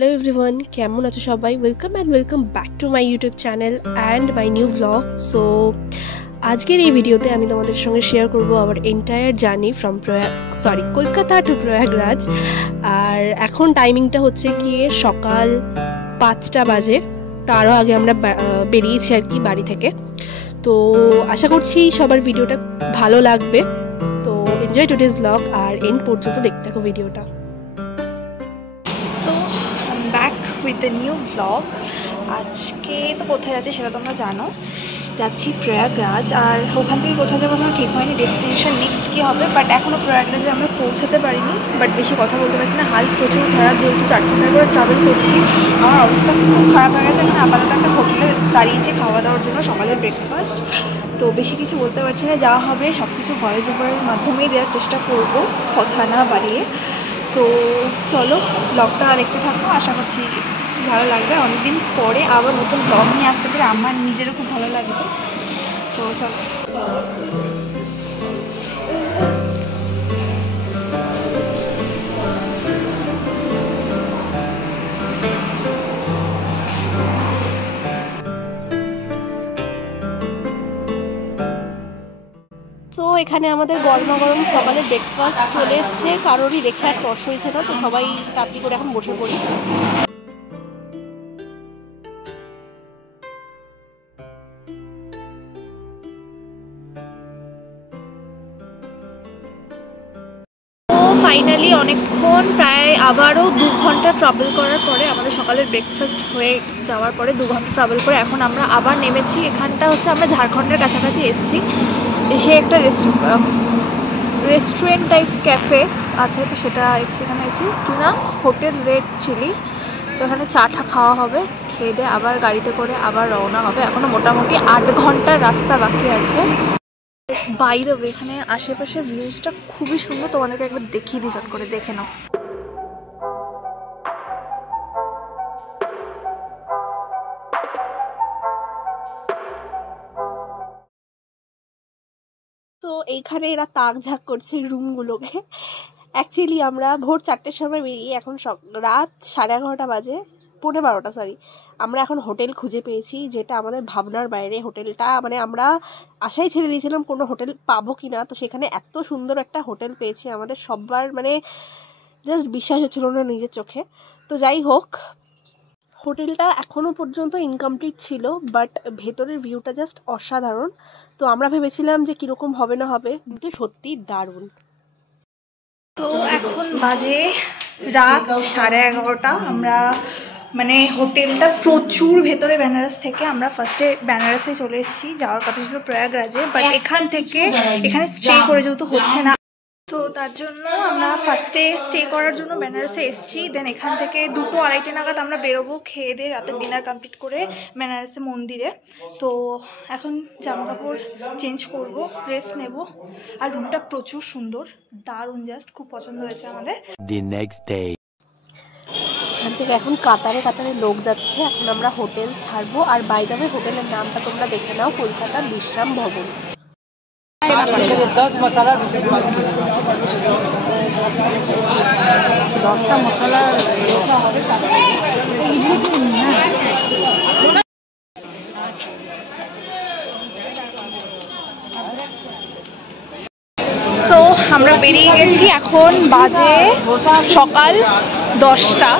Hello everyone, কেমন আছো সবাই? Welcome back to my YouTube channel and my new blog. So আজকের এই ভিডিওতে আমি তোমাদের সঙ্গে শেয়ার করব our entire journey from Kolkata to Prayagraj. আর এখন টাইমিংটা হচ্ছে গিয়ে সকাল 5টা বাজে, তারও আগে আমরা বেরিয়েছি আর কি বাড়ি থেকে। তো আশা করছি সবার ভিডিওটা ভালো লাগবে। তো এনজয় টুডেজ ব্লগ আর এন্ড পর্যন্ত দেখতে থাকো ভিডিওটা। Back with the new vlog. আজকে তো কোথায় যাচ্ছি সেটা তোমরা জানো, যাচ্ছি প্রয়াগরাজ। আর ওখান থেকে কোথায় যাবো আমার ঠিক হয়নি, ডেস্টিনেশন নেক্সট কী হবে। বাট এখনও প্রয়াগরাজে আমরা পৌঁছাতে পারিনি, বাট বেশি কথা বলতে পারছি না, হাল প্রচুর খারাপ। যেহেতু 4 চাকায় করে ট্রাভেল করছি, আমার অবস্থা খুব খারাপ হয়ে গেছে। এখন আপাতত একটা হোটেলে দাঁড়িয়েছি খাওয়া দাওয়ার জন্য, সকালের ব্রেকফাস্ট। তো বেশি কিছু বলতে পারছি না, যা হবে সব কিছু ভয়েস ওভারের মাধ্যমেই দেওয়ার চেষ্টা করব, কথা না বাড়িয়ে। তো চলো ব্লগটা দেখতে থাকবো, আশা করছি ভালো লাগবে। অনেকদিন পরে আবার নতুন ব্লগ নিয়ে আসতে পারে, আমার নিজেরও খুব ভালো লাগছে। তো চলো। তো এখানে আমাদের গরমা গরম সকালে ব্রেকফাস্ট চলে এসছে, কারোরই দেখে আর তর্স হয়েছে না। তো সবাই তাড়াতাড়ি করে এখন বসে পড়ি। ফাইনালি অনেকক্ষণ, প্রায় আবারও 2 ঘন্টা ট্রাভেল করার পরে, আমাদের সকালের ব্রেকফাস্ট হয়ে যাওয়ার পরে 2 ঘন্টা ট্রাভেল করে এখন আমরা আবার নেমেছি। এখানটা হচ্ছে আমরা ঝাড়খণ্ডের কাছাকাছি এসেছি। এসে একটা রেস্টুরেন্ট টাইপ ক্যাফে আছে, তো সেখানে আছি কি না, হোটেল রেড চিলি। তো এখানে চাটা খাওয়া হবে, খেয়ে দিয়ে আবার গাড়িতে করে আবার রওনা হবে। এখনও মোটামুটি 8 ঘন্টার রাস্তা বাকি আছে। বাই দ্য ওয়ে, এখানে আশেপাশের ভিউজটা খুবই সুন্দর, তোমাদেরকে একবার দেখিয়ে দিই, চট করে দেখে নাও। তো এইখানে এরা তাক ঝাঁক করছে রুমগুলোকে। অ্যাকচুয়ালি আমরা ভোর 4টের সময় বেরিয়ে এখন রাত 11:30 বাজে, 12:30 সরি। আমরা এখন হোটেল খুঁজে পেয়েছি, যেটা আমাদের ভাবনার বাইরে। হোটেলটা মানে আমরা আশাই ছেড়ে দিয়েছিলাম কোনো হোটেল পাবো কি না, তো সেখানে এত সুন্দর একটা হোটেল পেয়েছি, আমাদের সবার মানে জাস্ট বিশ্বাস হচ্ছিল না নিজের চোখে। তো যাই হোক, হোটেলটা এখনও পর্যন্ত ইনকমপ্লিট ছিল, বাট ভেতরের ভিউটা জাস্ট অসাধারণ। তো আমরা ভেবেছিলাম যে কীরকম হবে না হবে, কিন্তু সত্যি দারুণ। তো এখন বাজে রাত 11:30। আমরা মানে হোটেলটা প্রচুর ভেতরে বেনারস থেকে, আমরা ফার্স্টে বেনারসে চলে এসেছি, যাওয়ার কথা ছিল প্রয়াগরাজে। বাট এখান থেকে এখানে স্টে করে যেহেতু হচ্ছে না, তো তার জন্য আমরা ফার্স্টে স্টে করার জন্য বেনারসে এসেছি। দেন এখান থেকে 2-2:30 নাগাদ আমরা বেরোবো, খেয়ে দিয়ে রাতের ডিনার কমপ্লিট করে বেনারসে মন্দিরে। তো এখন জামা কাপড় চেঞ্জ করব, রেস্ট নেব। আর রুমটা প্রচুর সুন্দর, দারুণ, জাস্ট খুব পছন্দ হয়েছে আমাদের। এখান থেকে এখন কাতারে কাতারে লোক যাচ্ছে, এখন আমরা হোটেল ছাড়বো। আর বাই দ্য ওয়ে, হোটেলের নামটা তোমরা দেখে নাও, কলকাতা বিশ্রাম ভবন। 10টা মশলা হবে। সো আমরা বেরিয়ে গেছি, এখন বাজে সকাল 10টা।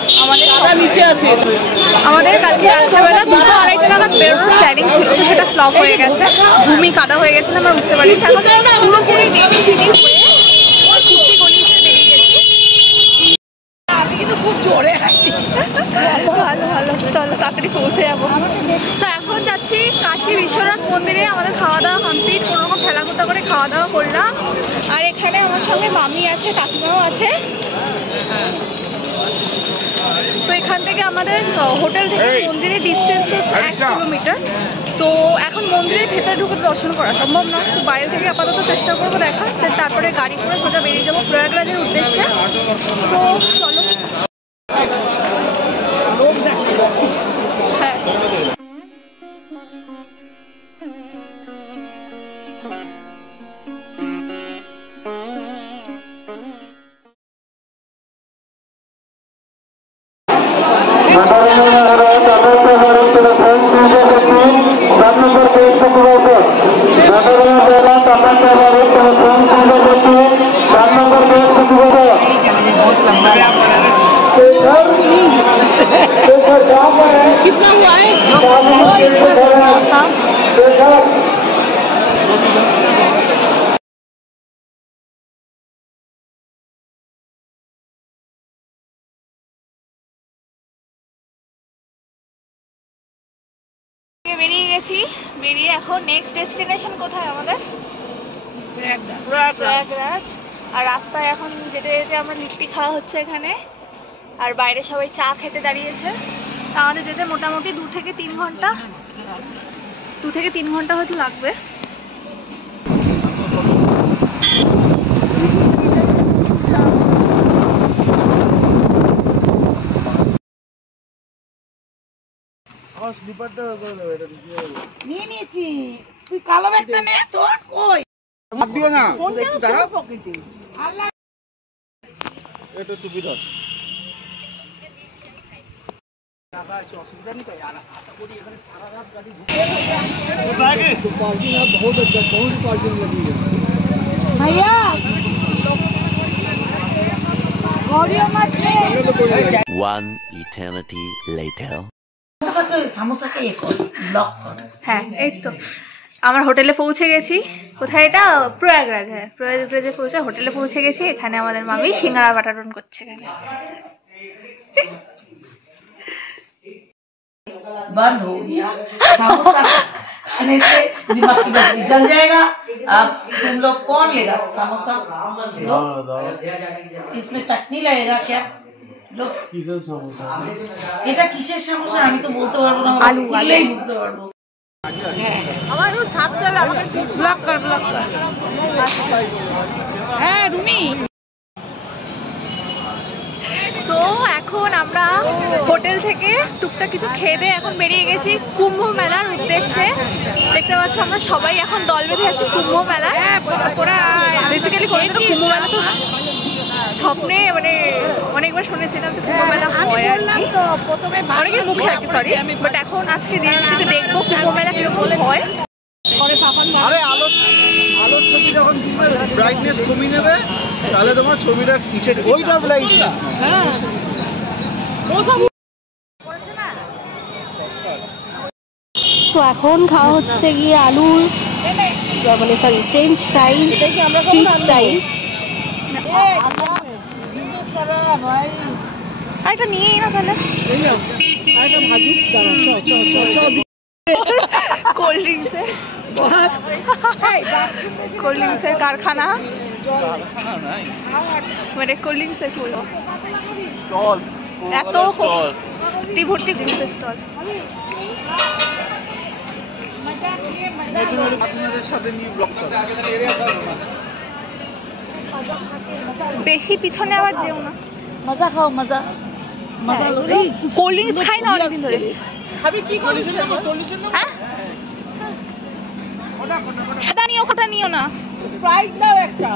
আমাদের কালকে রাত্রেবেলা 2-2:30 নাগাদ বেরোনোর প্ল্যানিং ছিল, তো সেটা ফ্লপ হয়ে গেছে। ভূমি কাদা হয়ে গেছিল, আমরা উঠতে পারি। এখন পুরোপুরি বেরিয়ে গেছি। আমি কিন্তু খুব জোরে আছি। ভালো ভালো, চলো তাড়াতাড়ি পৌঁছে যাবো। তো এখন যাচ্ছি কাশী বিশ্বনাথ মন্দিরে। আমাদের খাওয়া দাওয়া কমপ্লিট, কোনোরকম খেলাধুলা করে খাওয়া দাওয়া করলাম। আর এখানে আমার সঙ্গে মামি আছে, কাকিমাও আছে। তো এখান থেকে আমাদের হোটেল থেকে মন্দিরের ডিস্টেন্সটা হচ্ছে 1 কিলোমিটার। তো এখন মন্দিরের ভেতরে ঢুকে দর্শন করা সম্ভব নয়, তো বাইরে থেকে আপাতত চেষ্টা করবো দেখার। তারপরে গাড়ি করে সোজা বেরিয়ে যাবো প্রয়াগরাজের উদ্দেশ্যে। তো চলো। হ্যাঁ, कितना हुआ है? বেরিয়ে গেছি, বেরিয়ে এখন নেক্সট ডেস্টিনেশন কোথায় আমাদের? প্রয়াগরাজ। আর রাস্তায় এখন যেতে যেতে আমরা লিট্টি খাওয়া হচ্ছে এখানে, আর বাইরে সবাই চা খেতে দাঁড়িয়েছে। আমাদের যেতে মোটামুটি 2 থেকে 3 ঘন্টা হয়তো লাগবে। নিয়ে নিয়েছি, তুই কালো ব্যাগটা নে, তোর কই দিও না, একটু দাঁড়া পকেটে। আল্লাহ এটা টুপি ধর, টাকা আছে, অসুবিধা নেই। তাই আশা করি এখানে সারা রাত গাড়ি ঢুকে তো পার্কিং है, बहुत अच्छा, बहुत पार्किंग लगी है भैया। ऑडियो मत ले। One eternity later. समोसा के ब्लॉक कर। হ্যাঁ, এই তো আমার হোটেলে পৌঁছে গেছি। কোথায় এটা? প্রয়াগরাজ। হ্যাঁ, প্রয়াগরাজে পৌঁছে হোটেলে পৌঁছে গেছি। এখানে আমাদের মামি সিঙ্গাড়া বাটারন করছে। এখানে बंद हो गया, समोसा खाने से दिमाग की बत्ती जल जाएगा। अब तुम लोग कौन लेगा समोसा? इसमें चटनी लगेगा क्या? लोग किसের समोसा? এটা কিসের সমস্যা আমি তো বলতে পারবো না, আলু আলুই বুঝতে পারবো। আমার তো ছাড়তে হবে, আমাকে ব্লক কর। হ্যাঁ রুমি। সো এখন আমরা হোটেল থেকে টুকটাক কিছু খেয়ে দিয়ে এখন বেরিয়ে গেছি কুম্ভ মেলার উদ্দেশ্যে। দেখতে পাচ্ছ আমরা সবাই এখন দল বেঁধে আছি কুম্ভ মেলা। বেসিক্যালি কুম্ভ মেলা তো স্বপ্নে মানে অনেকবার শুনেছিলাম যে কুম্ভ মেলা হয় আর কি, অনেকের মুখে আর কি, সরি। বাট এখন আজকে রিয়েলিটিতে দেখবো কুম্ভ মেলা কিরকম হয়। আরে আলোর ছবি যখন ব্রাইটনেস কমিয়ে নেবে তাহলে তোমার ছবিটা কিসের ওইটা ব্লাইট। হ্যাঁ তো এখন খাওয়া হচ্ছে গিয়ে আলুর মানে সরি ফ্রেঞ্চ ফ্রাইজ স্ট্রিট স্টাইল। আরেকটা নিয়েই না তাহলে, কোল্ড ড্রিঙ্কসের কারখানা, মানে কোল্ড ড্রিঙ্কসের কি বলবো, এত ভর্তি স্টল। বেশি পিছনে আবার যেও না, মজা খাও, মজা কোল্ড ড্রিঙ্কস খাই না অনেকদিন ধরে। খাবি কি করছিস? হ্যাঁ এটা নিও, ওটা নিও না, স্প্রাইট দাও একটা।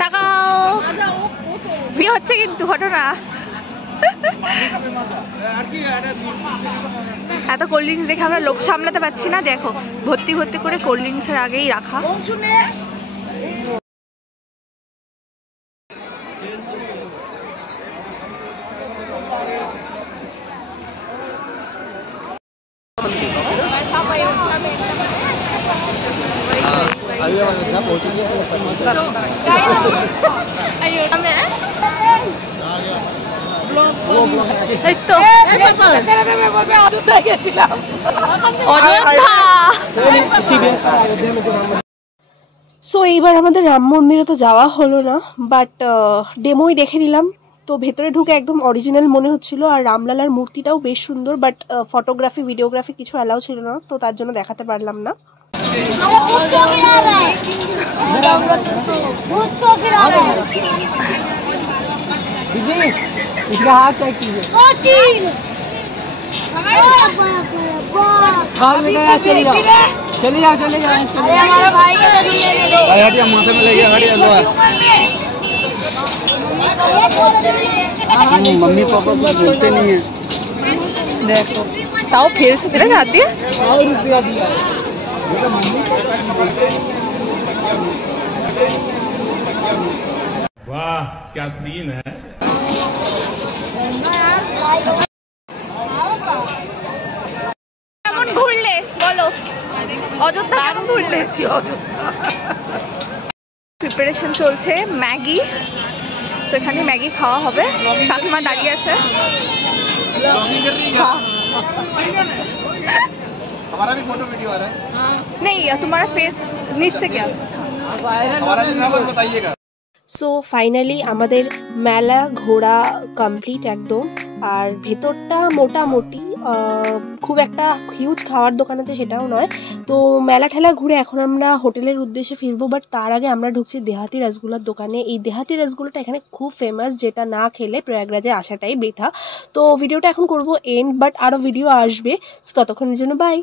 টাকাও বিয়ে হচ্ছে কিন্তু ঘটনা। এত কোল্ড ড্রিঙ্কস দেখে আমরা লোক সামলাতে পারছি না। দেখো ভর্তি ভর্তি করে কোল্ড ড্রিঙ্কসের আগেই রাখা। সো এইবার আমাদের রাম মন্দিরে তো যাওয়া হলো না, বাট ডেমোই দেখে নিলাম। তো ভেতরে ঢুকে একদম অরিজিনাল মনে হচ্ছিল, আর রামলালার মূর্তিটাও বেশ সুন্দর, বাট ফটোগ্রাফি ভিডিওগ্রাফি কিছু অ্যালাউ ছিল না, তো তার জন্য দেখাতে পারলাম না। चले जाओ हमारे भाई के माथे में ले गया गाड़ी। मम्मी पापा कुछ बोलते नहीं है। देखो ताओ फेल से तेरा जाती है 100 रुपया दिया। वाह क्या सीन है। কেমন ঘুরলে বলো? অযোধ্যা কেমন ঘুরলেছি? প্রিপারেশন চলছে ম্যাগি, তো এখানে ম্যাগি খাওয়া হবে। কাকিমা দাঁড়িয়ে আছে। हमारा भी फोटो वीडियो आ रहा है। नहीं तुम्हारा फेस नीचे क्या? हमारा भी नंबर बताइएगा। সো ফাইনালি আমাদের মেলা ঘোরা কমপ্লিট একদম। আর ভেতরটা মোটামুটি খুব একটা হিউজ খাওয়ার দোকান আছে সেটাও নয়। তো মেলা ঠেলা ঘুরে এখন আমরা হোটেলের উদ্দেশ্যে ফিরবো, বাট তার আগে আমরা ঢুকছি দেহাতি রসগোল্লার দোকানে। এই দেহাতি রসগোল্লাটা এখানে খুব ফেমাস, যেটা না খেলে প্রয়াগরাজে আসাটাই বৃথা। তো ভিডিওটা এখন করব এন্ড, বাট আরও ভিডিও আসবে, ততক্ষণের জন্য বাই।